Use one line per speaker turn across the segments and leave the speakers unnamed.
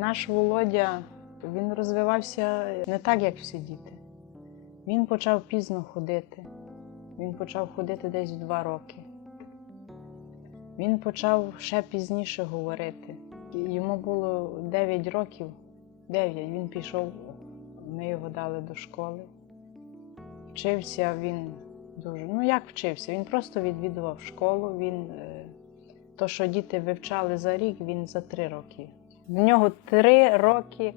Наш Володя він розвивався не так, як всі діти. Він почав пізно ходити. Він почав ходити десь в два роки. Він почав ще пізніше говорити. Йому було 9 років. 9. Він пішов, ми його дали до школи. Вчився він дуже. Ну, як вчився? Він просто відвідував школу. Він, е, то, що діти вивчали за рік, він за три роки. В нього три роки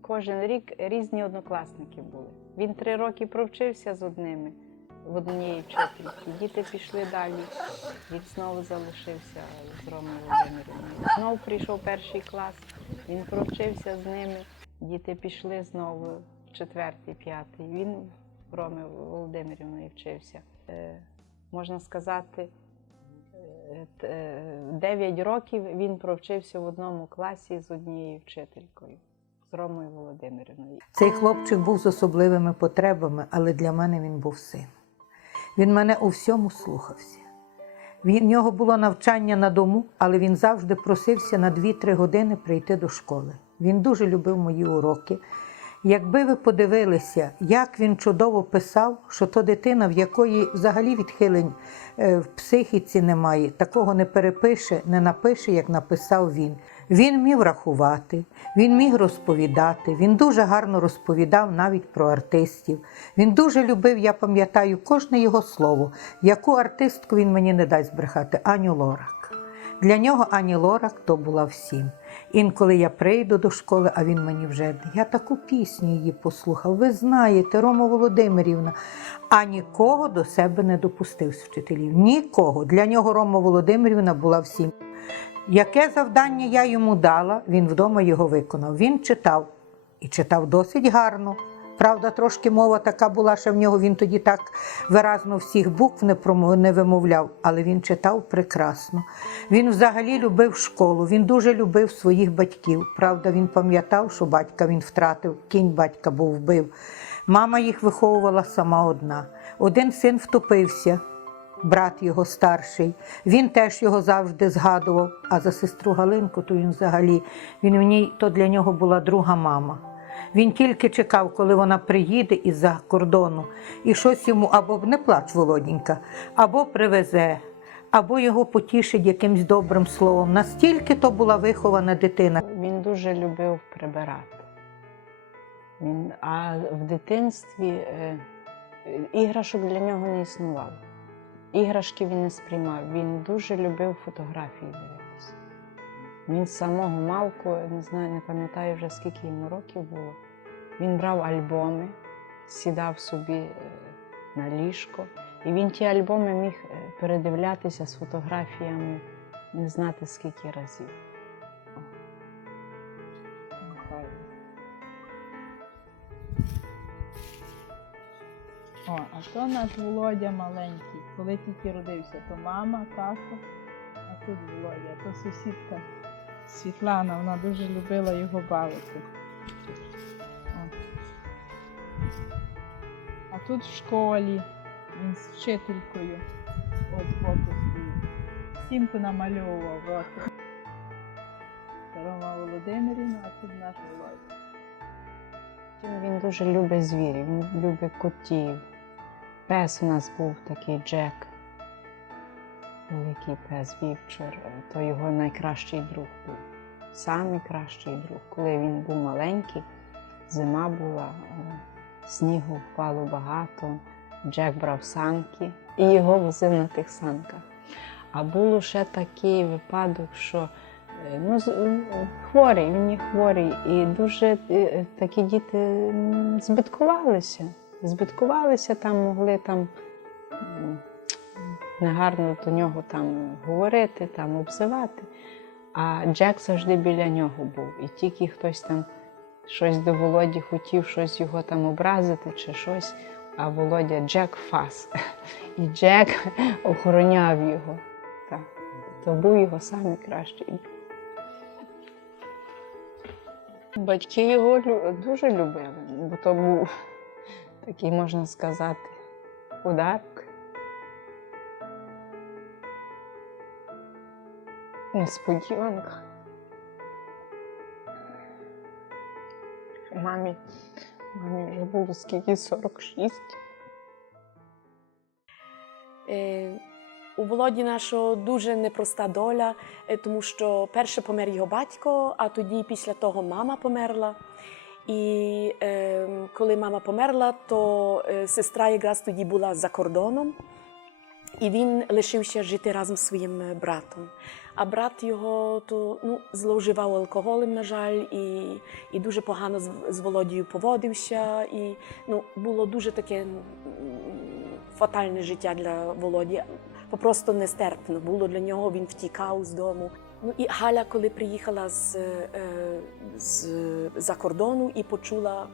кожен рік різні однокласники були. Він три роки провчився з одними в однієї вчительки. Діти пішли далі. Він знову залишився з Ромою Володимирівною. Знову прийшов перший клас, він провчився з ними. Діти пішли знову в четвертий, п'ятий. Він в Роми Володимирівною вчився. Е, можна сказати, 9 років він провчився в одному класі з однією вчителькою, з Ромою Володимирівною.
Цей хлопчик був з особливими потребами, але для мене він був син. Він мене у всьому слухався. В нього було навчання на дому, але він завжди просився на 2-3 години прийти до школи. Він дуже любив мої уроки. Якби ви подивилися, як він чудово писав, що то дитина, в якої взагалі відхилень е, в психіці немає, такого не перепише, не напише, як написав він. Він міг рахувати, він міг розповідати, він дуже гарно розповідав навіть про артистів. Він дуже любив, я пам'ятаю, кожне його слово, яку артистку він мені не дасть брехати, Аню Лорак. Для нього Ані Лорак то була всім. Інколи я прийду до школи, а він мені вже я таку пісню її послухав. Ви знаєте, Рома Володимирівна, а нікого до себе не допустив з вчителів. Нікого. Для нього Рома Володимирівна була всім. Яке завдання я йому дала, він вдома його виконав. Він читав і читав досить гарно. Правда, трошки мова така була, що в нього він тоді так виразно всіх букв не, не вимовляв, але він читав прекрасно. Він взагалі любив школу, він дуже любив своїх батьків. Правда, він пам'ятав, що батька він втратив, кінь батька був вбив. Мама їх виховувала сама одна. Один син втопився, брат його старший. Він теж його завжди згадував. А за сестру Галинку, то він взагалі він в ній то для нього була друга мама. Він тільки чекав, коли вона приїде із-за кордону, і щось йому або не плач, Володінька, або привезе, або його потішить якимсь добрим словом. Настільки то була вихована дитина.
Він дуже любив прибирати. Він, а в дитинстві е, іграшок для нього не існувало. Іграшки він не сприймав. Він дуже любив фотографії. Він з самого малку, не знаю, не пам'ятаю вже скільки йому років було. Він брав альбоми, сідав собі е, на ліжко, і він ті альбоми міг е, передивлятися з фотографіями не знати скільки разів.
О, а то наш Володя маленький. Коли тільки родився, то мама, тато, а тут Володя, то сусідка Світлана, вона дуже любила його бавити. О. А тут в школі він з вчителькою ось збоку стоїть. Сімку намальовував. От. Рома Володимирівна, а тут наш Володя.
Він дуже любить звірів, він любить котів. Пес у нас був такий Джек. Великий пес Вівчор, то його найкращий друг був. Самий кращий друг. Коли він був маленький, зима була, е, снігу впало багато, Джек брав санки і його возив на тих санках. А було ще такий випадок, що е, ну, е, хворий, він хворий, і дуже такі діти збиткувалися. Збиткувалися, там могли там негарно до нього там говорити, там обзивати. А Джек завжди біля нього був. І тільки хтось там щось до Володі хотів щось його там образити чи щось, а Володя Джек фас. І Джек охороняв його. Так. То був його найкращий. Батьки його дуже любили, бо то був такий, можна сказати, подарок. Несподіванка. Мамі, мамі вже було скільки 46.
Е, У Володі нашого дуже непроста доля, е, тому що перше помер його батько, а тоді після того мама померла. І е, коли мама померла, то е, сестра якраз тоді була за кордоном, і він лишився жити разом з своїм е, братом. А брат його то ну, зловживав алкоголем, на жаль, і, і дуже погано з, з Володією поводився. І ну, було дуже таке фатальне життя для Володі. Попросту нестерпно було для нього. Він втікав з дому. Ну і Галя, коли приїхала з, е, з за кордону і почула,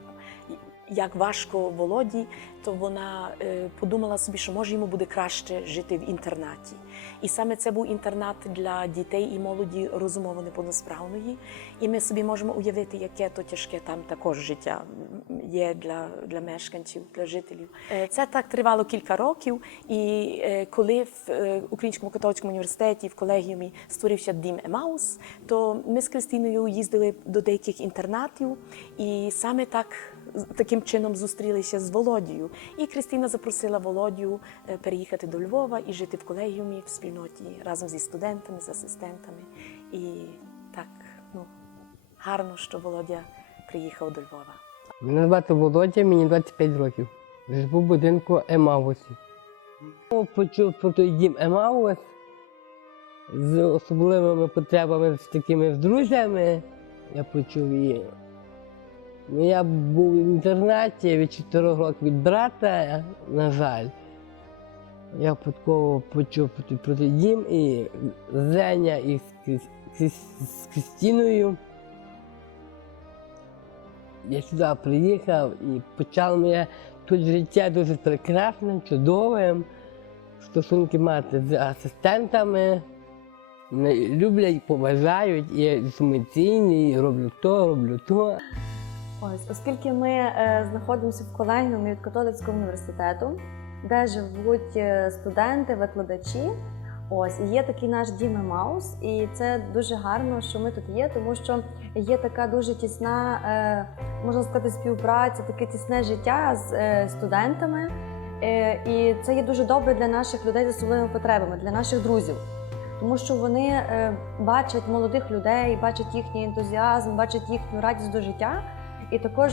як важко Володі, то вона е, подумала собі, що може йому буде краще жити в інтернаті. І саме це був інтернат для дітей і молоді розумово неповносправної. І ми собі можемо уявити, яке то тяжке там також життя є для, для мешканців, для жителів. Е, Це так тривало кілька років. І е, коли в Українському католицькому університеті в колегіумі створився дім Емаус, то ми з Кристиною їздили до деяких інтернатів, і саме так таким чином зустрілися з Володією. І Кристина запросила Володю е, переїхати до Львова і жити в колегіумі в спільноті разом зі студентами, з асистентами. І так, ну гарно, що Володя приїхав до Львова.
Мене звати Володя, мені 25 років. Живу в будинку Емаусі. Почув про той дім Емаус з особливими потребами, з такими друзями. Я почув її. Ну, я був в інтернаті від 4 років від брата, на жаль. Я випадково почув про той- дім і Зеня Крис- з Кристиною. Я сюди приїхав і почало моє тут життя дуже прекрасним, чудовим. Стосунки мати з асистентами. Люблять, поважають, і я і роблю то, роблю то.
Ось, оскільки ми е, знаходимося в колегіумі від католицького університету, де живуть е, студенти, викладачі. Ось і є такий наш дім Маус, і це дуже гарно, що ми тут є, тому що є така дуже тісна, е, можна сказати, співпраця, таке тісне життя з е, студентами. Е, і це є дуже добре для наших людей з особливими потребами, для наших друзів. Тому що вони е, бачать молодих людей, бачать їхній ентузіазм, бачать їхню радість до життя, і також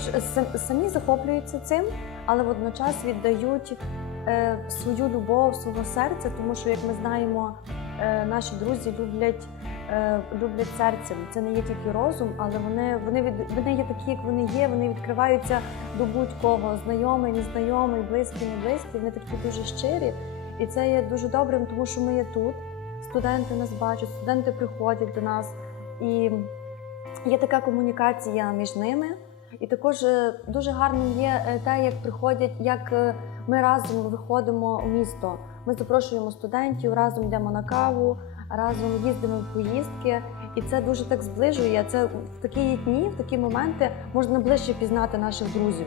самі захоплюються цим, але водночас віддають е, свою любов, свого серця, тому що, як ми знаємо, е, наші друзі люблять, е, люблять серцем. Це не є тільки розум, але вони, вони, від, вони є такі, як вони є. Вони відкриваються до будь-кого, знайомий, незнайомий, близький, не близький. Вони такі дуже щирі. І це є дуже добрим, тому що ми є тут. Студенти нас бачать, студенти приходять до нас, і є така комунікація між ними. І також е, дуже гарним є е, те, як приходять, як е, ми разом виходимо у місто. Ми запрошуємо студентів, разом йдемо на каву, разом їздимо в поїздки. І це дуже так зближує. Це в такі дні, в такі моменти можна ближче пізнати наших друзів.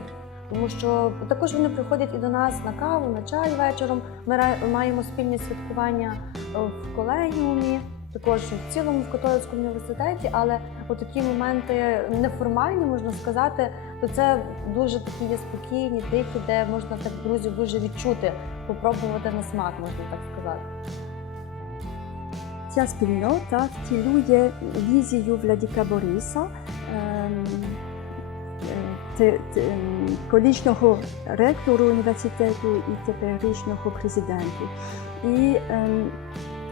Тому що також вони приходять і до нас на каву, на чай вечором. Ми маємо спільні святкування в колегіумі, також в цілому в католицькому університеті, але такі моменти неформальні, можна сказати, то це дуже такі є спокійні, тихі, де можна так друзів дуже відчути, попробувати на смак, можна так сказати.
Ця спільнота втілює візію Владіка Бориса, ем, е, колишнього ректору університету і теперішнього президенту. І ем,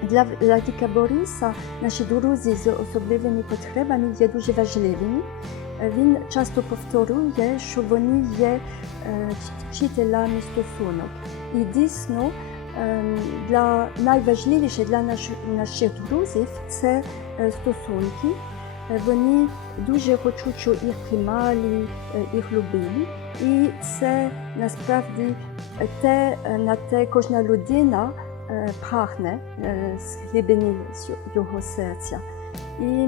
для Владіка Бориса наші друзі з особливими потребами є дуже важливими. Е, Він часто повторює, що вони є е, вчителями стосунок. І дійсно ем, для найважливіше для наших, друзів це е, стосунки. Вони дуже хочуть, щоб їх приймали, їх любили. І це насправді те, на те кожна людина прагне е, з глибини його серця. І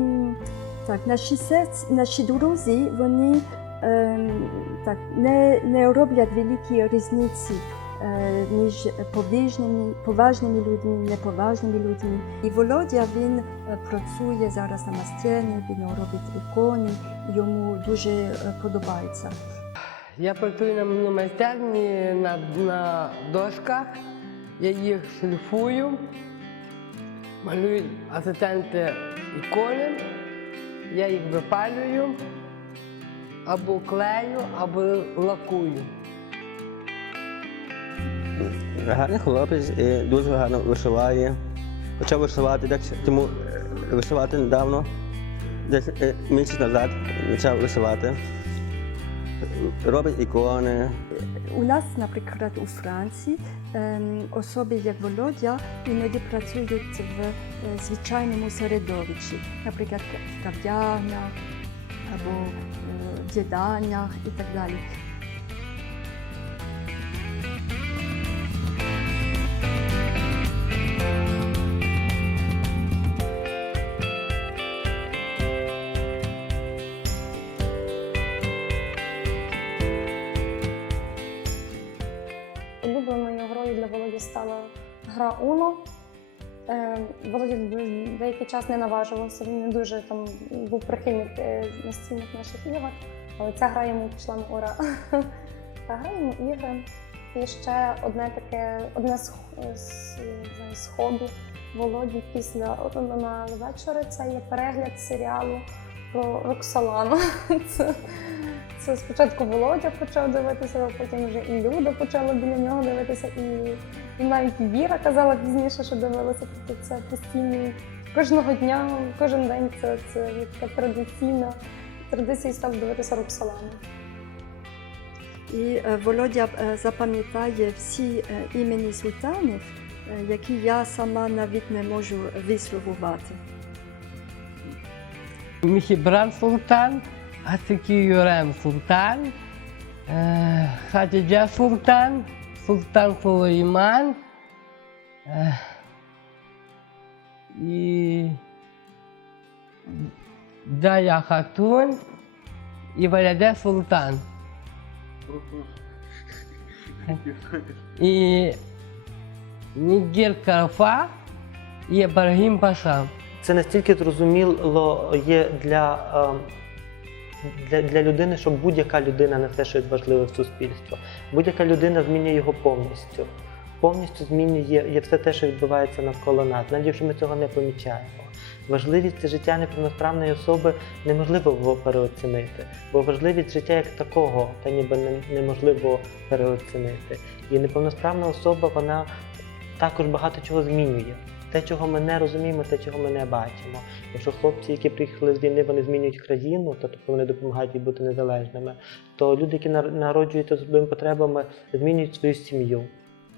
так, наші серця, наші друзі, вони ем, так, не, не роблять великі різниці е, між поважними, поважними людьми, неповажними людьми. І Володя він е, працює зараз на майстерні, він робить ікони, йому дуже е, подобається.
Я працюю на майстерні на, на дошках, я їх шліфую, малюю асистенти ікони, я їх випалюю, або клею, або лакую.
Гарний хлопець, і дуже гарно вишиває. Почав вишивати, так тому е, вишивати недавно, десь е, місяць назад почав вишивати. Робить ікони.
У нас, наприклад, у Франції особи, як Володя, іноді працюють в е, звичайному середовищі, наприклад, в кав'ярнях або е, в їданнях і так далі.
Уно. Е, Володя деякий час не наважувався, він не дуже там був прихильник е, настільних наших ігор, але ця гра йому пішла на ура. Та граємо ігри. І ще одне таке, одне з, з, з сходу Володі після на вечора це є перегляд серіалу про Роксолану. це спочатку Володя почав дивитися, а потім вже і Люда почала біля нього дивитися, і, і навіть Віра казала пізніше, що дивилася. Тобто це постійно кожного дня, кожен день це, це така традиційна традиція став дивитися Роксолану.
І е, Володя е, запам'ятає всі е, імені султанів, які я сама навіть не можу висловувати.
Міхібран Султан, Атики Юрем Султан, Хатіджа Султан, Султан Сулейман е, і Хатун і Валяде Султан. І Ібрагім Паша.
це настільки зрозуміло для, для, для людини, що будь-яка людина несе щось важливе в суспільство. Будь-яка людина змінює його повністю. Повністю змінює є все те, що відбувається навколо нас, навіть якщо ми цього не помічаємо. Важливість життя неповносправної особи неможливо було переоцінити, бо важливість життя як такого та ніби неможливо переоцінити. І неповносправна особа вона також багато чого змінює. Те, чого ми не розуміємо, те, чого ми не бачимо. Якщо хлопці, які приїхали з війни, вони змінюють країну, то тобто вони допомагають їй бути незалежними, то люди, які нар- народжуються з особливими потребами, змінюють свою сім'ю.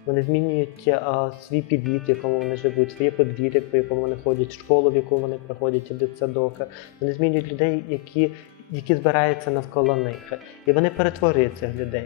Вони змінюють а, свій під'їзд, в якому вони живуть, своє подвір'я, по якому вони ходять, школу, в яку вони приходять, чи дитсадок. Вони змінюють людей, які, які збираються навколо них. І вони перетворюють цих людей.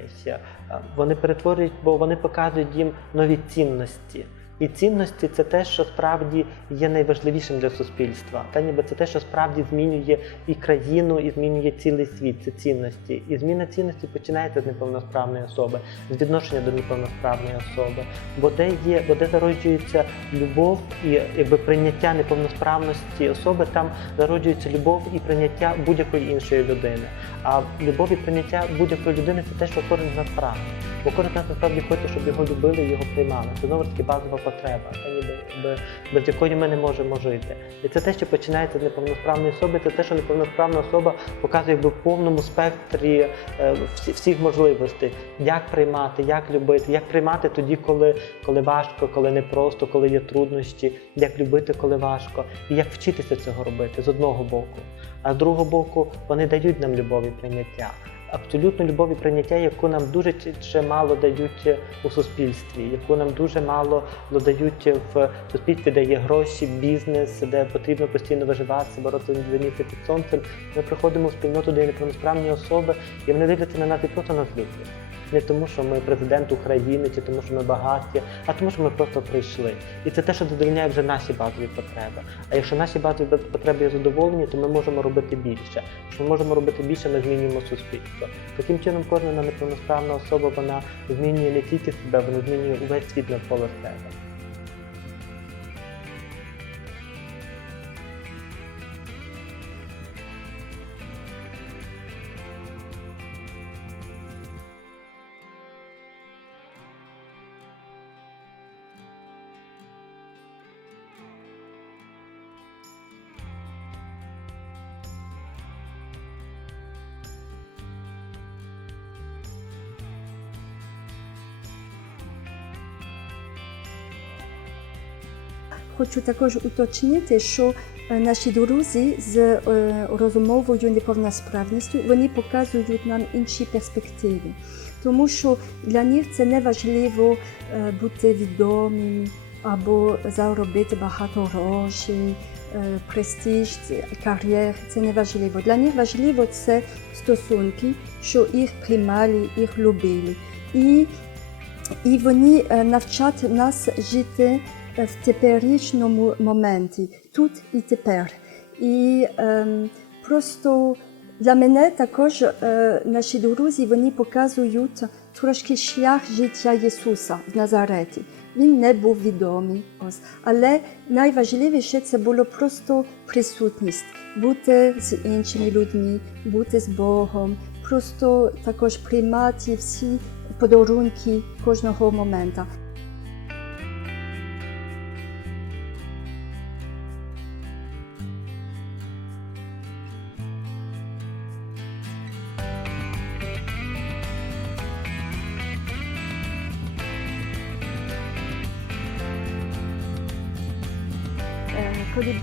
Вони перетворюють, бо вони показують їм нові цінності. І цінності це те, що справді є найважливішим для суспільства. Та ніби це те, що справді змінює і країну, і змінює цілий світ. Це цінності. І зміна цінності починається з неповносправної особи, з відношення до неповносправної особи. Бо де є, бо де зароджується любов і якби прийняття неповносправності особи, там зароджується любов і прийняття будь-якої іншої людини. А любов і прийняття будь-якої людини це те, що кожен з нас прагне. Бо кожен з нас насправді хоче, щоб його любили і його приймали. Це знову ж таки базова потреба, та ніби без, без якої ми не можемо жити. І це те, що починається з неповносправної особи, це те, що неповносправна особа показує в повному спектрі е, всі- всіх можливостей, як приймати, як любити, як приймати тоді, коли, коли важко, коли непросто, коли є труднощі, як любити, коли важко, і як вчитися цього робити з одного боку. А з другого боку, вони дають нам любов і прийняття. Абсолютно любов і прийняття, яку нам дуже чи- чи мало дають у суспільстві, яку нам дуже мало дають в суспільстві, де є гроші, бізнес, де потрібно постійно виживатися, боротися з місце під сонцем. Ми приходимо в спільноту, де є неповносправні особи, і вони дивляться на нас і просто нас люблять. Не тому, що ми президент України чи тому, що ми багаті, а тому, що ми просто прийшли. І це те, що задовольняє вже наші базові потреби. А якщо наші базові потреби є задоволені, то ми можемо робити більше. Якщо ми можемо робити більше, ми змінюємо суспільство. Таким чином, кожна неповноправна особа вона змінює не тільки себе, вона змінює увесь світ навколо себе.
Хочу також уточнити, що е, наші друзі з е, розумовою неповносправністю вони показують нам інші перспективи, тому що для них це не важливо е, бути відомим або заробити багато грошей, престиж, кар'єр. Це не важливо. Для них важливо це стосунки, що їх приймали, їх любили. І, і вони навчать нас жити в теперішньому моменті, тут і тепер. І ем, просто для мене також е, наші друзі вони показують трошки шлях життя Ісуса в Назареті. Він не був відомий, ось. але найважливіше це було просто присутність, бути з іншими людьми, бути з Богом, просто також приймати всі подарунки кожного моменту.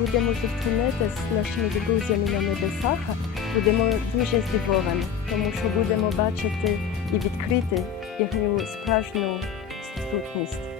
Будемо зустрінети з нашими друзями на небесах, будемо дуже здивовані, тому що будемо бачити і відкрити їхню справжню сутність.